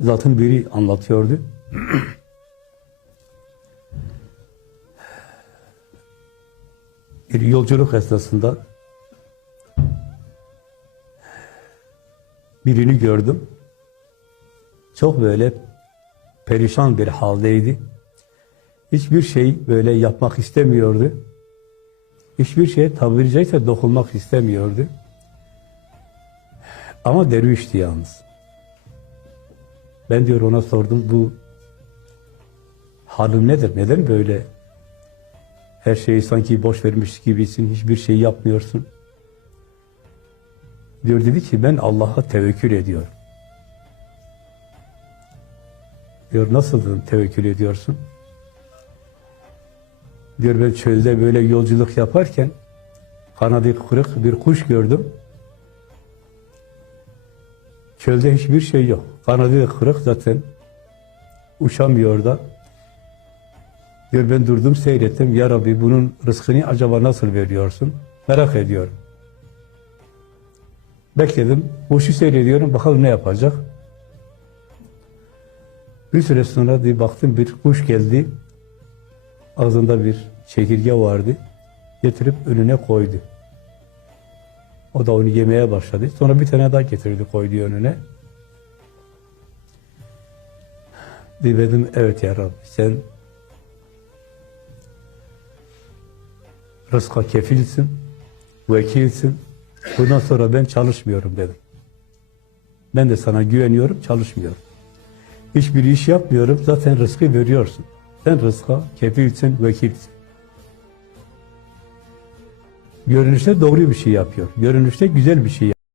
zatın biri anlatıyordu. Bir yolculuk esnasında birini gördüm. Çok böyle perişan bir haldeydi. Hiçbir şey böyle yapmak istemiyordu. Hiçbir şeye tabiri caizse dokunmak istemiyordu. Ama dervişti yalnız. Ben diyor ona sordum bu halin nedir? Neden böyle her şeyi sanki boş vermiş gibisin, hiçbir şey yapmıyorsun? Diyor dedi ki ben Allah'a tevekkül ediyorum. Diyor nasıl tevekkül ediyorsun? Diyor ben çölde böyle yolculuk yaparken kanadı kırık bir kuş gördüm. Çölde hiçbir şey yok. Kanadı kırık zaten. Uçamıyor da. Diyor ben durdum seyrettim. Ya Rabbi bunun rızkını acaba nasıl veriyorsun? Merak ediyorum. Bekledim. Kuşu seyrediyorum. Bakalım ne yapacak. Bir süre sonra bir baktım bir kuş geldi. Ağzında bir çekirge vardı. Getirip önüne koydu. O da onu yemeye başladı. Sonra bir tane daha getirdi koydu önüne. Dedim evet ya Rabbi sen rızka kefilsin, vekilsin. Bundan sonra ben çalışmıyorum dedim. Ben de sana güveniyorum, çalışmıyorum. Hiçbir iş yapmıyorum, zaten rızkı veriyorsun. Sen rızka kefilsin, vekilsin. Görünüşte doğru bir şey yapıyor. Görünüşte güzel bir şey